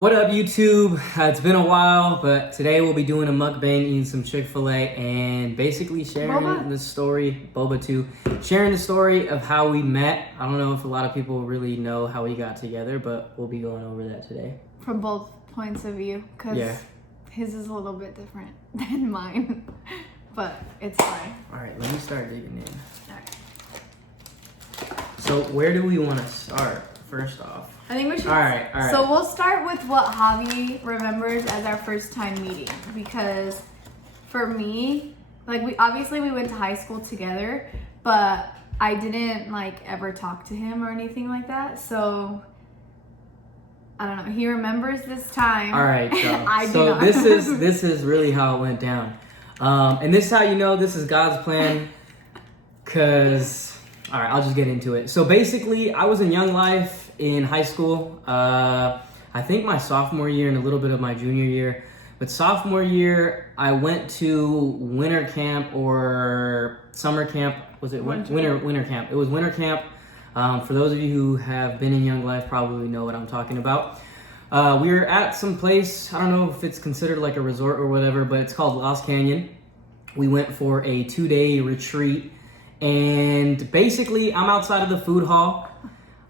What up, YouTube? It's been a while, but today we'll be doing a mukbang, eating some Chick-fil-A, and basically sharing the story, Boba too, sharing the story of how we met. I don't know if a lot of people really know how we got together, but we'll be going over that today. From both points of view, because his is a little bit different than mine, but it's fine. All right, let me start digging in. All right. So where do we want to start, first off? I think we should. All right. So we'll start with what Javi remembers as our first time meeting, because for me, like we went to high school together, but I didn't ever talk to him or anything like that. So I don't know. He remembers this time. All right, so this is really how it went down, and this is how you know this is God's plan, cause. All right, I'll just get into it. So basically, I was in Young Life in high school. I think my sophomore year and a little bit of my junior year. But sophomore year, I went to winter camp or summer camp. Was it winter camp? It was winter camp. For those of you who have been in Young Life, probably know what I'm talking about. We were at some place. I don't know if it's considered like a resort or whatever, but it's called Lost Canyon. We went for a 2-day retreat. And basically, I'm outside of the food hall.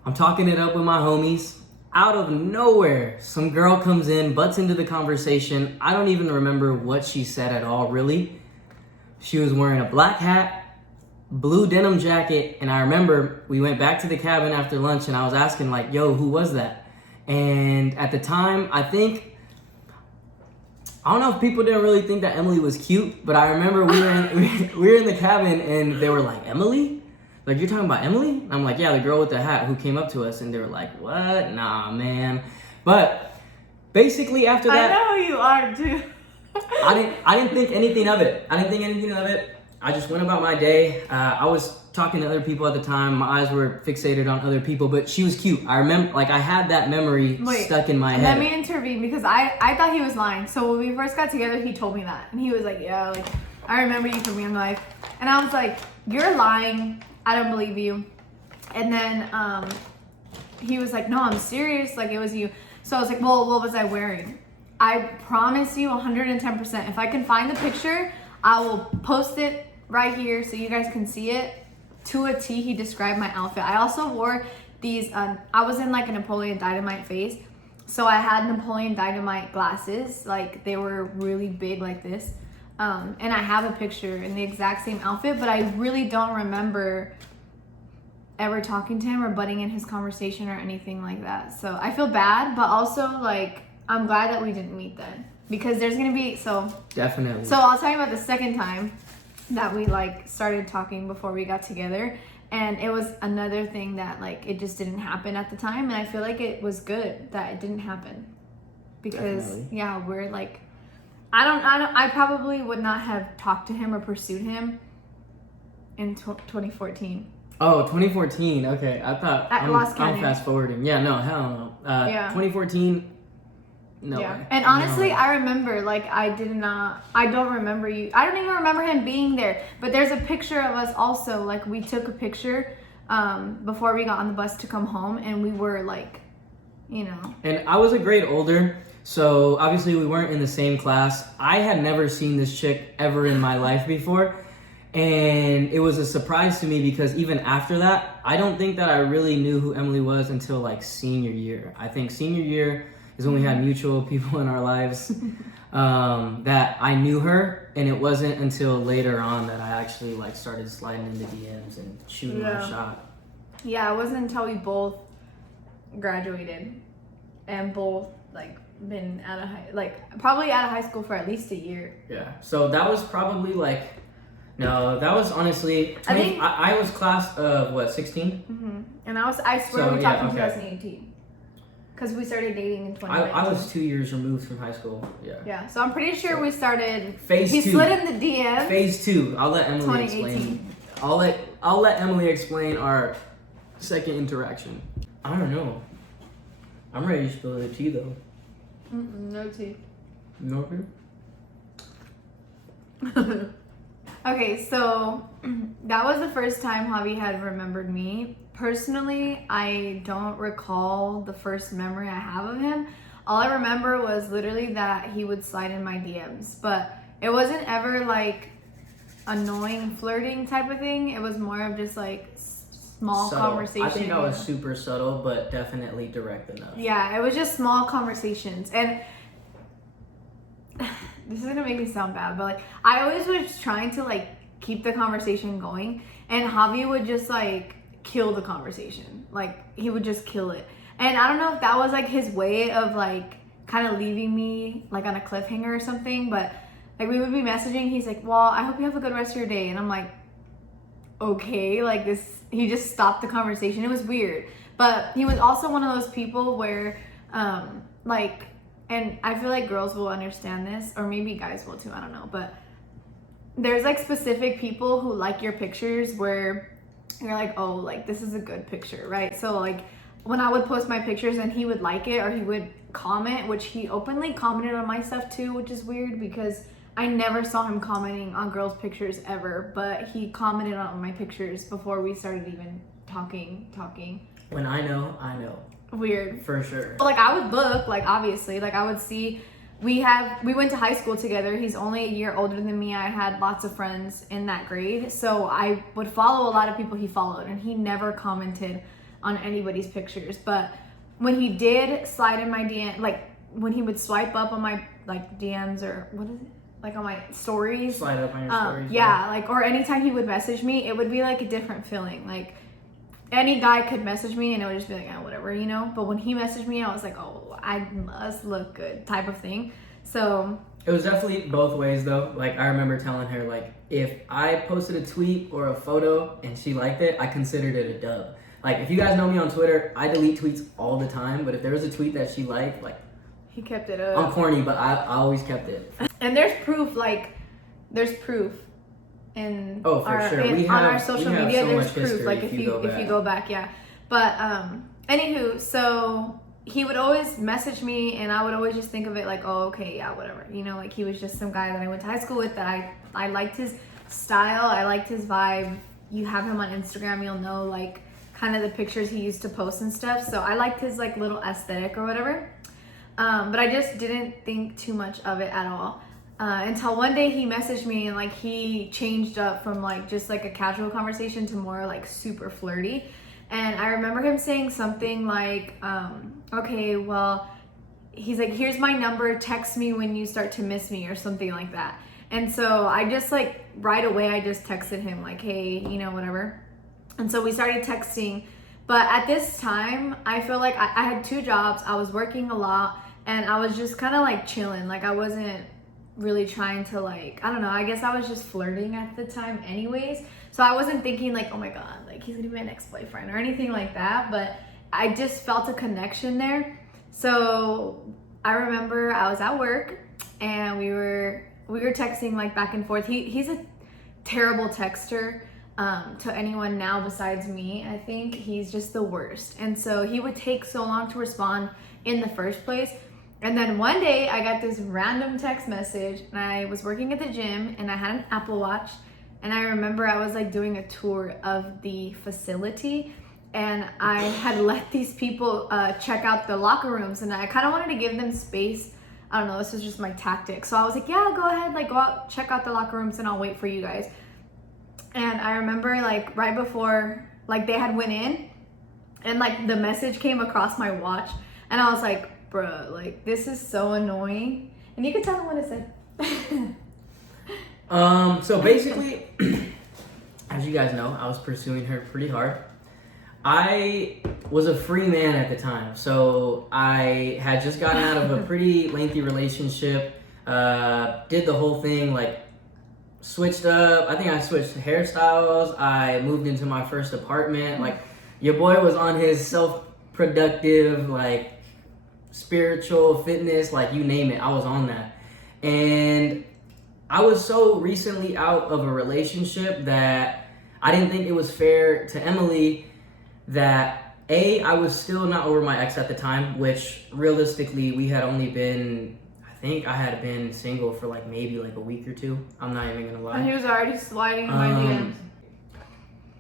I'm talking it up with my homies. Out of nowhere, some girl comes in, butts into the conversation. I don't even remember what she said at all, really. She was wearing a black hat, blue denim jacket, and I remember we went back to the cabin after lunch, and I was asking, like, yo, who was that? And at the time, I don't know if people didn't really think that Emily was cute, but I remember we were in the cabin and they were like, Emily? Like, you're talking about Emily? I'm like, yeah, the girl with the hat who came up to us, and they were like, what? Nah, man. But basically after that, I know who you are too. I didn't think anything of it. I just went about my day. I was talking to other people at the time. My eyes were fixated on other people, but she was cute. I remember, I had that memory stuck in my head. Let me intervene, because I thought he was lying. So when we first got together, he told me that. And he was like, yeah, I remember you from Young Life. And I was like, you're lying. I don't believe you. And then he was like, no, I'm serious. Like, it was you. So I was like, well, what was I wearing? I promise you 110%. If I can find the picture, I will post it right here so you guys can see it. To a T, he described my outfit. I also wore these, I was in like a Napoleon Dynamite phase. So I had Napoleon Dynamite glasses. Like, they were really big like this. And I have a picture in the exact same outfit, but I really don't remember ever talking to him or butting in his conversation or anything like that. So I feel bad, but also I'm glad that we didn't meet then, because there's gonna be, Definitely. So I'll tell you about the second time that we started talking before we got together, and it was another thing that it just didn't happen at the time, and I feel like it was good that it didn't happen, because Definitely. yeah, we're I probably would not have talked to him or pursued him in 2014. Oh, 2014. Okay, I thought Lost Canyon. I'm fast forwarding. Yeah, no, hell no. 2014. No way. And honestly, I remember I don't remember you. I don't even remember him being there. But there's a picture of us also. We took a picture before we got on the bus to come home, and we were And I was a grade older, so obviously we weren't in the same class. I had never seen this chick ever in my life before. And it was a surprise to me, because even after that, I don't think that I really knew who Emily was until senior year. I think senior year is when we had mutual people in our lives that I knew her, and it wasn't until later on that I actually started sliding into DMs and shooting my shot. Yeah, it wasn't until we both graduated and both been out of probably out of high school for at least a year. Yeah, so that was probably no, that was honestly, I was class of, 16? Mm-hmm. And I swear we talked in 2018. Because we started dating in 2019. I was 2 years removed from high school, yeah. Yeah, so I'm pretty sure we started, Phase 2. He slid in the DM. Phase 2, I'll let Emily explain. I'll let Emily explain our second interaction. I don't know. I'm ready to spill the tea, though. No tea. No tea? Okay, so that was the first time Javi had remembered me. Personally, I don't recall the first memory I have of him. all I remember was literally that he would slide in my DMs, but it wasn't ever like annoying flirting type of thing. It was more of just like small Subtle. conversation. I think I was super subtle, but definitely direct enough. Yeah, it was just small conversations. And this is gonna make me sound bad, but like I always was trying to like keep the conversation going, and Javi would just like kill the conversation. Like he would just kill it. And I don't know if that was like his way of like kind of leaving me like on a cliffhanger or something, but like we would be messaging, he's like, well, I hope you have a good rest of your day. And I'm like, okay, like this, he just stopped the conversation. It was weird. But he was also one of those people where like, and I feel like girls will understand this, or maybe guys will too, I don't know, but there's like specific people who like your pictures where you're like, oh, like this is a good picture, right? So like when I would post my pictures and he would like it, or he would comment, which he openly commented on my stuff too, which is weird because I never saw him commenting on girls' pictures ever, but he commented on my pictures before we started even talking. When I know, I know. Weird. For sure. But like I would look, like obviously, like I would see, we went to high school together. He's only a year older than me. I had lots of friends in that grade. So I would follow a lot of people he followed, and he never commented on anybody's pictures. But when he did slide in my DM, like when he would swipe up on my like DMs, or what is it? Like on my stories. Slide up on your stories. Yeah, like, or anytime he would message me, it would be like a different feeling. Like any guy could message me and it would just be like, oh, whatever, you know? But when he messaged me, I was like, oh, I must look good type of thing. So it was definitely both ways though. Like I remember telling her, like, if I posted a tweet or a photo and she liked it, I considered it a dub. Like if you guys know me on Twitter, I delete tweets all the time, but if there was a tweet that she liked, like, he kept it up. I'm corny, but I always kept it. And there's proof, like, there's proof in sure. on our social media. So There's proof, like if you go back, yeah. But anywho, so he would always message me, and I would always just think of it like, oh, okay, yeah, whatever. You know, like he was just some guy that I went to high school with, that I liked his style, I liked his vibe. You have him on Instagram, you'll know like kind of the pictures he used to post and stuff. So I liked his like little aesthetic or whatever. But I just didn't think too much of it at all. Until one day he messaged me, and like he changed up from like just like a casual conversation to more like super flirty. And I remember him saying something like, okay, well, he's like, here's my number, text me when you start to miss me, or something like that. And so I just like right away, I just texted him like, hey, you know, whatever. And so we started texting. But at this time, I feel like I had 2 jobs. I was working a lot, and I was just kind of like chilling. Like I wasn't really trying to like, I don't know, I guess I was just flirting at the time anyways. So I wasn't thinking like, oh my God, like he's gonna be my next boyfriend or anything like that. But I just felt a connection there. So I remember I was at work, and we were texting like back and forth. He's a terrible texter. To anyone now besides me, I think he's just the worst. And so he would take so long to respond in the first place. And then one day I got this random text message, and I was working at the gym, and I had an Apple Watch, and I remember I was like doing a tour of the facility, and I had let these people check out the locker rooms, and I kind of wanted to give them space. I don't know, this was just my tactic. So I was like, yeah, go ahead, like go out, check out the locker rooms, and I'll wait for you guys. And I remember like right before like they had went in, and like the message came across my watch, and I was like, bruh, like this is so annoying. And you could tell them what it said. So basically, as you guys know, I was pursuing her pretty hard. I was a free man at the time, so I had just gotten out of a pretty lengthy relationship, did the whole thing, like switched up. I think I switched hairstyles. I moved into my first apartment. Like your boy was on his self-productive, like spiritual fitness, like you name it, I was on that. And I was so recently out of a relationship that I didn't think it was fair to Emily that I was still not over my ex at the time, which realistically we had only been, I think I had been single for like maybe like a week or 2. I'm not even gonna lie. And he was already sliding in my DMs.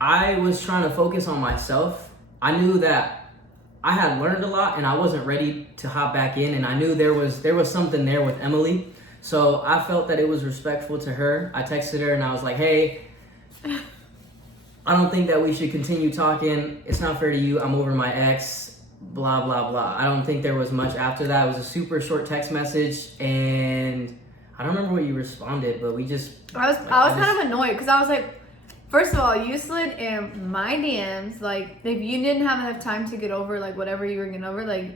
I was trying to focus on myself. I knew that I had learned a lot and I wasn't ready to hop back in, and I knew there was something there with Emily. So I felt that it was respectful to her. I texted her and I was like, hey, I don't think that we should continue talking. It's not fair to you. I'm over my ex, blah, blah, blah. I don't think there was much after that. It was a super short text message, and I don't remember what you responded, but we just... I was kind of annoyed because I was like, first of all, you slid in my DMs. Like, if you didn't have enough time to get over, like, whatever you were getting over, like,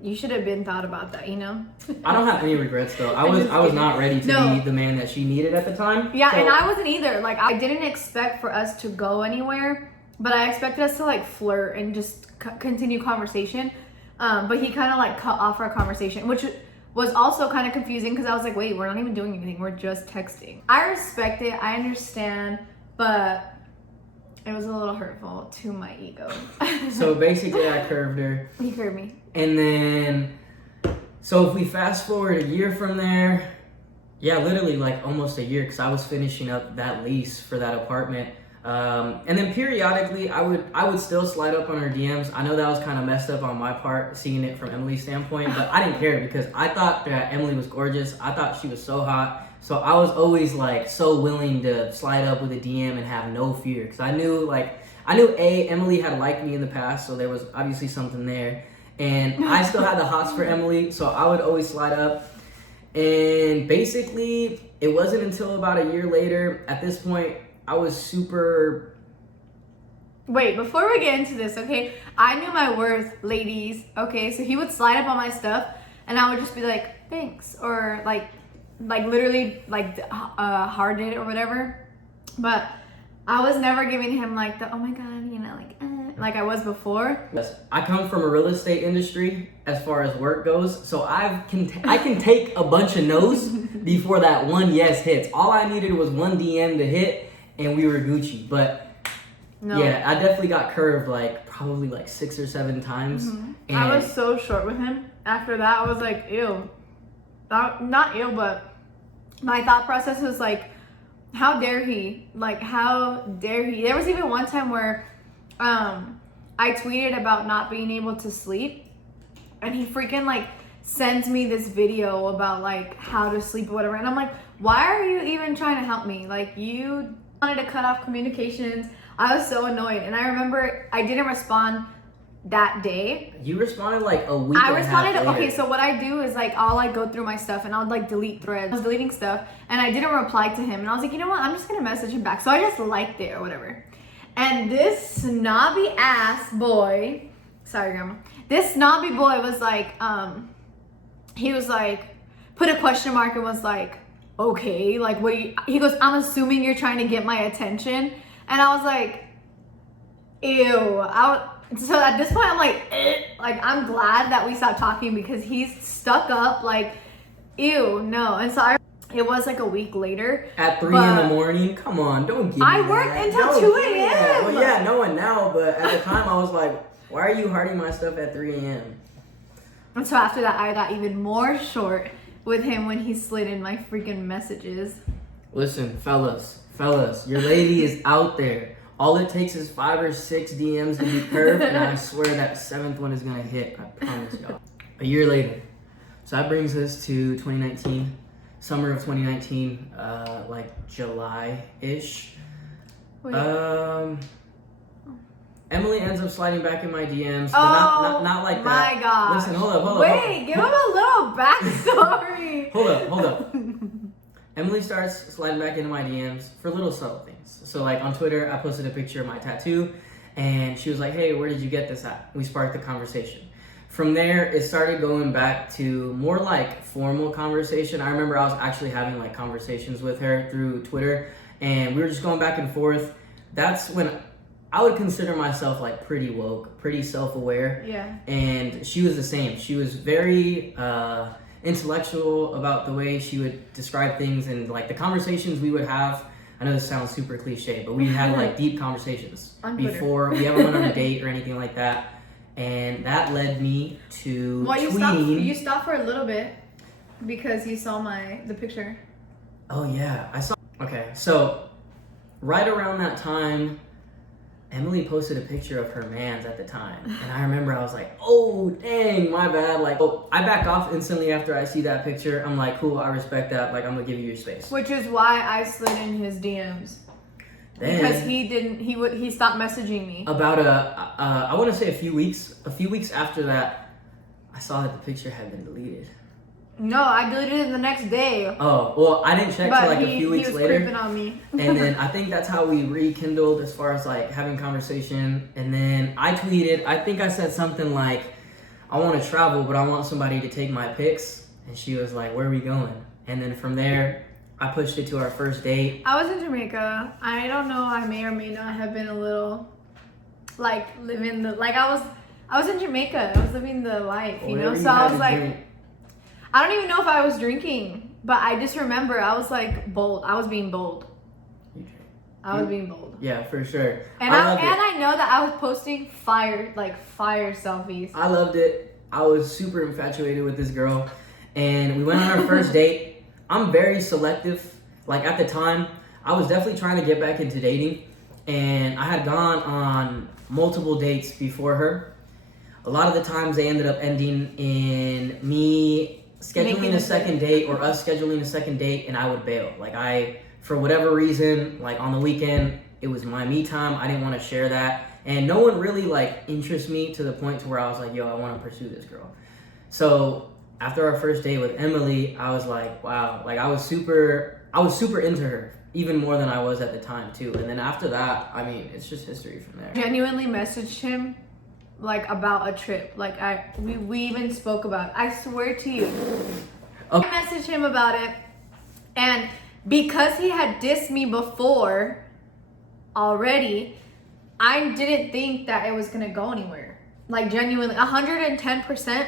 you should have been thought about that, you know? I don't have any regrets, though. I was not ready to be the man that she needed at the time. Yeah, so. And I wasn't either. Like, I didn't expect for us to go anywhere, but I expected us to, like, flirt and just continue conversation. But he kind of, like, cut off our conversation, which was also kind of confusing because I was like, wait, we're not even doing anything. We're just texting. I respect it. I understand, but... it was a little hurtful to my ego. So basically I curved her. You curved me. And then, so if we fast forward a year from there, yeah, literally like almost a year, because I was finishing up that lease for that apartment. And then periodically I would still slide up on her DMs. I know that was kind of messed up on my part, seeing it from Emily's standpoint, but I didn't care because I thought that Emily was gorgeous. I thought she was so hot. So I was always like so willing to slide up with a DM and have no fear, because I knew Emily had liked me in the past, so there was obviously something there, and I still had the hots for Emily, so I would always slide up. And basically it wasn't until about a year later, at this point I was super... Wait, before we get into this, okay, I knew my worth, ladies. Okay, so he would slide up on my stuff and I would just be like, thanks, or like literally like hearted or whatever. But I was never giving him like the, oh my god, you know, like I was before. Yes, I come from a real estate industry as far as work goes, so I can take a bunch of no's before that one yes hits. All I needed was one DM to hit and we were Gucci. But no. Yeah, I definitely got curved like probably like 6 or 7 times. Mm-hmm. And I was so short with him. After that I was like, ew. Not ew, but my thought process was like, how dare he? Like, how dare he? There was even one time where I tweeted about not being able to sleep, and he freaking like sends me this video about like how to sleep or whatever, and I'm like, why are you even trying to help me? Like, you wanted to cut off communications. I was so annoyed, and I remember I didn't respond that day. You responded like a week. I responded. Okay, so what I do is like I'll like go through my stuff and I'll like delete threads. I was deleting stuff and I didn't reply to him, and I was like, you know what? I'm just gonna message him back. So I just liked it or whatever. And this snobby ass boy, sorry grandma, this snobby boy was like, he was like, put a question mark and was like, okay, like what? He goes, I'm assuming you're trying to get my attention, and I was like, ew. So at this point, I'm like, I'm glad that we stopped talking because he's stuck up, like, ew, no. And so it was like a week later. At 3 in the morning? Come on, don't give me I worked until 2 a.m. Well, yeah, no one now, but at the time I was like, why are you hearting my stuff at 3 a.m.? And so after that, I got even more short with him when he slid in my freaking messages. Listen, fellas, your lady is out there. All it takes is 5 or 6 DMs to be curved, and I swear that 7th one is gonna hit. I promise y'all. A year later, so that brings us to 2019, summer of 2019, like July-ish. Emily ends up sliding back in my DMs, but not like that. My God! Listen, hold up. Wait, give him a little backstory. Hold up. Emily starts sliding back into my DMs for little subtle things. So like on Twitter, I posted a picture of my tattoo, and she was like, hey, where did you get this at? We sparked the conversation. From there, it started going back to more like formal conversation. I remember I was actually having like conversations with her through Twitter, and we were just going back and forth. That's when I would consider myself like pretty woke, pretty self-aware. Yeah. And she was the same. She was very intellectual about the way she would describe things, and like the conversations we would have. I know this sounds super cliche, but we had like deep conversations before we ever went on a date or anything like that, and that led me to tweeting. You stopped for a little bit because you saw the picture. Oh yeah, I saw. Okay, so right around that time, Emily posted a picture of her mans at the time. And I remember I was like, oh, dang, my bad. Like, oh, I back off instantly after I see that picture. I'm like, cool, I respect that. Like, I'm gonna give you your space. Which is why I slid in his DMs. Then, because he stopped messaging me. About I want to say a few weeks after that, I saw that the picture had been deleted. No, I deleted it the next day. Oh, well, I didn't check till like a few weeks later. He was creeping on me. And then I think that's how we rekindled as far as like having conversation. And then I tweeted, I think I said something like, I want to travel, but I want somebody to take my pics. And she was like, where are we going? And then from there, I pushed it to our first date. I was in Jamaica. I don't know, I may or may not have been a little like living the, like I was in Jamaica. I was living the life, you know? So I was like, drink. I don't even know if I was drinking, but I just remember I was like bold. I was being bold. I was being bold. Yeah, for sure. And I know that I was posting fire selfies. I loved it. I was super infatuated with this girl. And we went on our first date. I'm very selective. Like at the time, I was definitely trying to get back into dating. And I had gone on multiple dates before her. A lot of the times they ended up ending in me scheduling a second date or us scheduling a second date, and I would bail. Like for whatever reason, like on the weekend, it was my me time. I didn't want to share that. And no one really like interests me to the point to where I was like, yo, I want to pursue this girl. So after our first date with Emily, I was like, wow, like I was super into her, even more than I was at the time too. And then after that, I mean, it's just history from there. Genuinely messaged him like about a trip. Like we even spoke about it. I swear to you. Okay. I messaged him about it, and because he had dissed me before already, I didn't think that it was gonna go anywhere. Like genuinely 110%.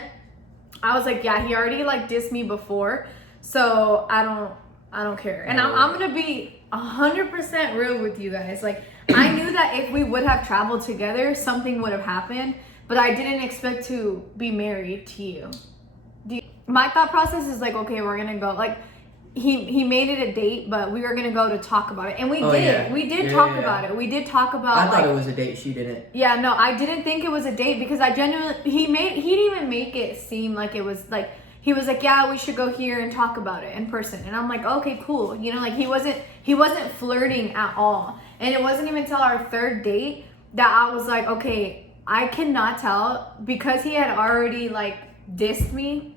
I was like, yeah, he already like dissed me before, so I don't care. And I'm gonna be 100% real with you guys. Like I knew that if we would have traveled together, something would have happened, but I didn't expect to be married to you. My thought process is like, okay, we're gonna go. Like he made it a date, but we were gonna go to talk about it, and we did. Yeah. We did talk about it. We did talk about. I thought it was a date. She didn't. Yeah, no, I didn't think it was a date because I genuinely he didn't even make it seem like it was like. He was like, yeah, we should go here and talk about it in person. And I'm like, okay, cool. You know, like he wasn't flirting at all. And it wasn't even until our third date that I was like, okay, I cannot tell, because he had already like dissed me.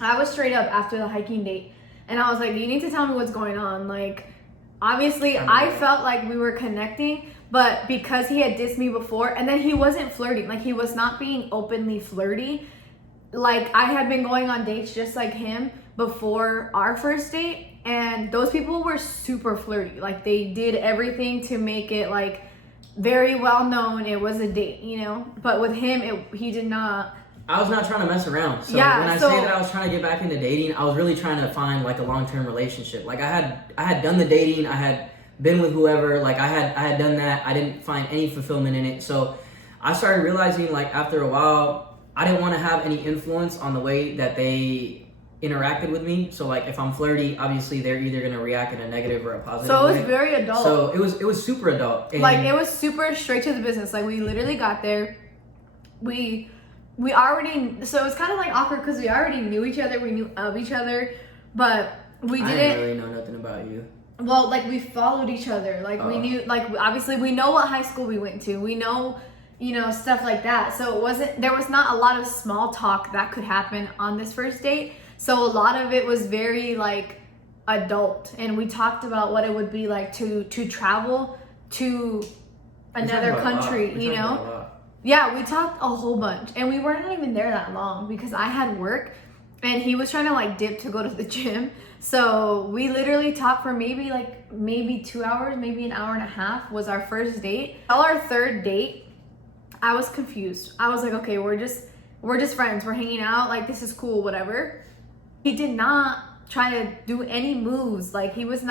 I was straight up after the hiking date, and I was like, you need to tell me what's going on. Like, obviously I felt like we were connecting, but because he had dissed me before, and then he wasn't flirting, like he was not being openly flirty. Like I had been going on dates just like him before our first date, and those people were super flirty. Like they did everything to make it like very well known it was a date, you know? But with him, he did not. I was not trying to mess around. So yeah, when I say that I was trying to get back into dating, I was really trying to find like a long-term relationship. Like I had done the dating, I had been with whoever, like I had done that. I didn't find any fulfillment in it. So I started realizing like after a while, I didn't want to have any influence on the way that they interacted with me. So like if I'm flirty, obviously they're either going to react in a negative or a positive So it was way. very adult. So it was super adult. And like it was super straight to the business. Like we literally got there. We already, so it was kind of like awkward because we already knew each other. We knew of each other, but I didn't really know nothing about you. Well, like we followed each other. Like we knew, like obviously we know what high school we went to. We know, you know, stuff like that. So there was not a lot of small talk that could happen on this first date. So a lot of it was very like adult, and we talked about what it would be like to travel to another country, you know? Yeah, we talked a whole bunch, and we weren't even there that long because I had work and he was trying to like dip to go to the gym. So we literally talked for maybe 2 hours, maybe an hour and a half was our first date. Till our third date, I was confused. I was like, okay, we're just friends. We're hanging out. Like, this is cool, whatever. He did not try to do any moves. Like, he was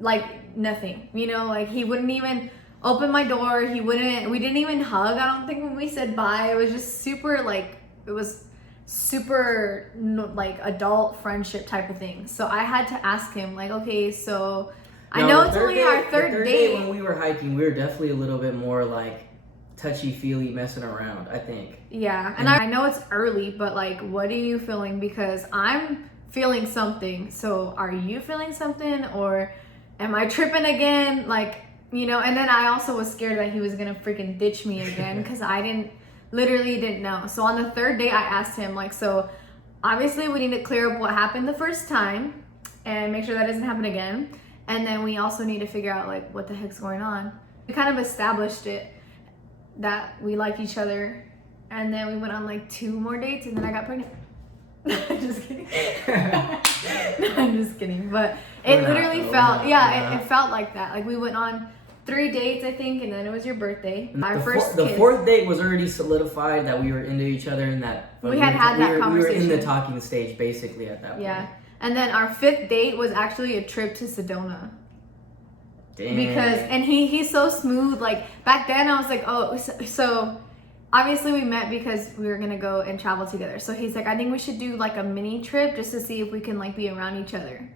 like nothing, you know, like he wouldn't even open my door. We didn't even hug. I don't think when we said bye. It was just super like adult friendship type of thing. So I had to ask him like, okay, so I know it's only our third day date. when we were hiking, we were definitely a little bit more like touchy-feely, messing around, I think. Yeah, and I know it's early, but like, what are you feeling? Because I'm feeling something. So are you feeling something, or am I tripping again? Like, you know, and then I also was scared that he was gonna freaking ditch me again because I literally didn't know. So on the third day, I asked him, like, so obviously we need to clear up what happened the first time and make sure that doesn't happen again. And then we also need to figure out like what the heck's going on. We kind of established it that we like each other, and then we went on like 2 more dates, and then I got pregnant. I'm just kidding. No, I'm just kidding. But it literally felt, it felt like that. Like we went on 3 dates, I think, and then it was your birthday. Our first The kiss. 4th date was already solidified that we were into each other, and that We had that conversation. We were in the talking stage basically at that point. Yeah, and then our 5th date was actually a trip to Sedona. Damn. Because and he's so smooth. Like back then I was like, oh, so obviously we met because we were gonna go and travel together. So he's like, I think we should do like a mini trip just to see if we can like be around each other.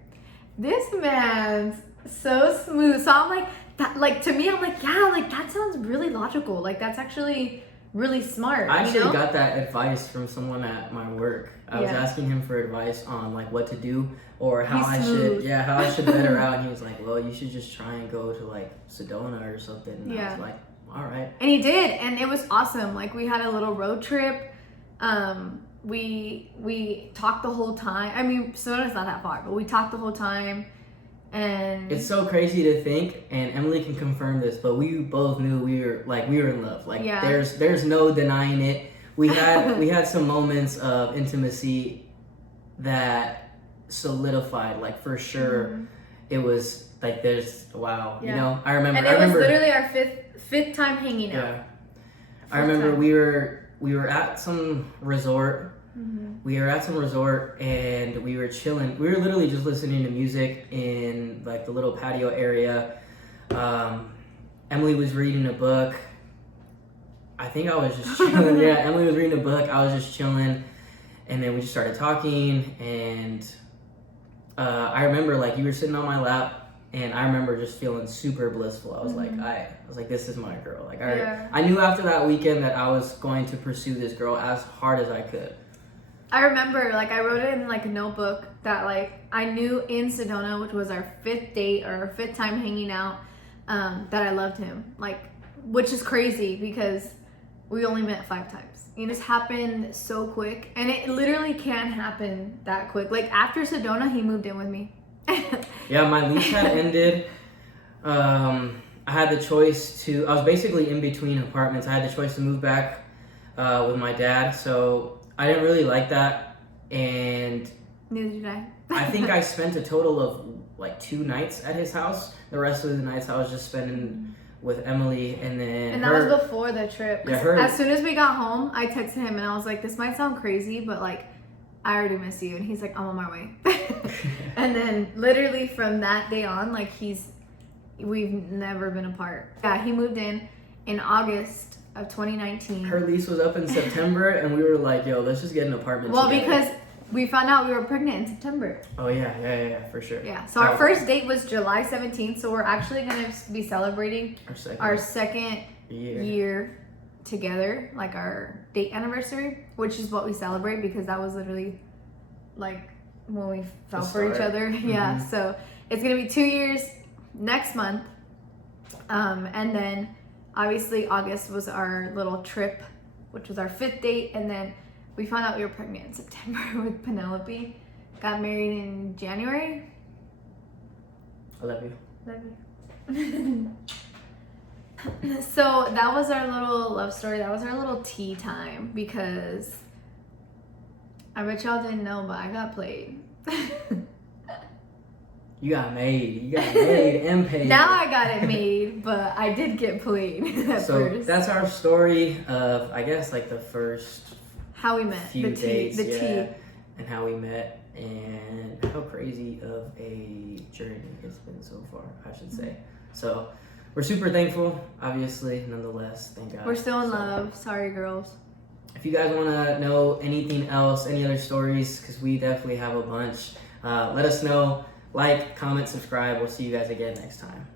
This man's so smooth. So I'm like, that, like to me, I'm like, yeah, like that sounds really logical. Like that's actually really smart. I actually you know? got that advice from someone at my work. I was asking him for advice on like what to do or how I should better out. And he was like, well, you should just try and go to like Sedona or something. And I was like, all right. And he did, and it was awesome. Like we had a little road trip. We talked the whole time. I mean, Sedona's not that far, but we talked the whole time. And it's so crazy to think, and Emily can confirm this, but we both knew we were in love. Like there's no denying it. We had some moments of intimacy that solidified, like for sure. Mm-hmm. It was like there's you know. I remember. And it was literally our fifth time hanging out. Yeah. I remember we were at some resort. Mm-hmm. We were at some resort and we were chilling. We were literally just listening to music in like the little patio area. Emily was reading a book. I think I was just chilling. Yeah, Emily was reading a book. I was just chilling, and then we just started talking. And I remember like you were sitting on my lap, and I remember just feeling super blissful. I was like, this is my girl. Like I knew after that weekend that I was going to pursue this girl as hard as I could. I remember, like, I wrote it in, like, a notebook that, like, I knew in Sedona, which was our 5th date or our 5th time hanging out, that I loved him. Like, which is crazy because we only met 5 times. It just happened so quick. And it literally can't happen that quick. Like, after Sedona, he moved in with me. Yeah, my lease had ended. I had the choice I was basically in between apartments. I had the choice to move back with my dad, so I didn't really like that, and neither did I. I think I spent a total of like 2 nights at his house. The rest of the nights I was just spending with Emily, and that was before the trip. Yeah, as soon as we got home, I texted him and I was like, this might sound crazy, but like, I already miss you. And he's like, I'm on my way. And then literally from that day on, like we've never been apart. Yeah, he moved in August of 2019. Her lease was up in September, and we were like, yo, let's just get an apartment together. Because we found out we were pregnant in September. Oh yeah, for sure. Yeah, so our first date was July 17th, so we're actually going to be celebrating our second year together, like our date anniversary, which is what we celebrate because that was literally like when we fell for each other. Mm-hmm. Yeah, so it's going to be 2 years next month, and then obviously, August was our little trip, which was our 5th date, and then we found out we were pregnant in September with Penelope. Got married in January. I love you. Love you. So that was our little love story. That was our little tea time because I bet y'all didn't know, but I got played. You got made and paid. Now I got it made, but I did get played at first. That's our story of, I guess, like the first how we met, few dates, and how we met, and how crazy of a journey it's been so far, I should say. So we're super thankful, obviously, nonetheless. Thank God. We're still in love. Sorry, girls. If you guys want to know anything else, any other stories, because we definitely have a bunch, let us know. Like, comment, subscribe. We'll see you guys again next time.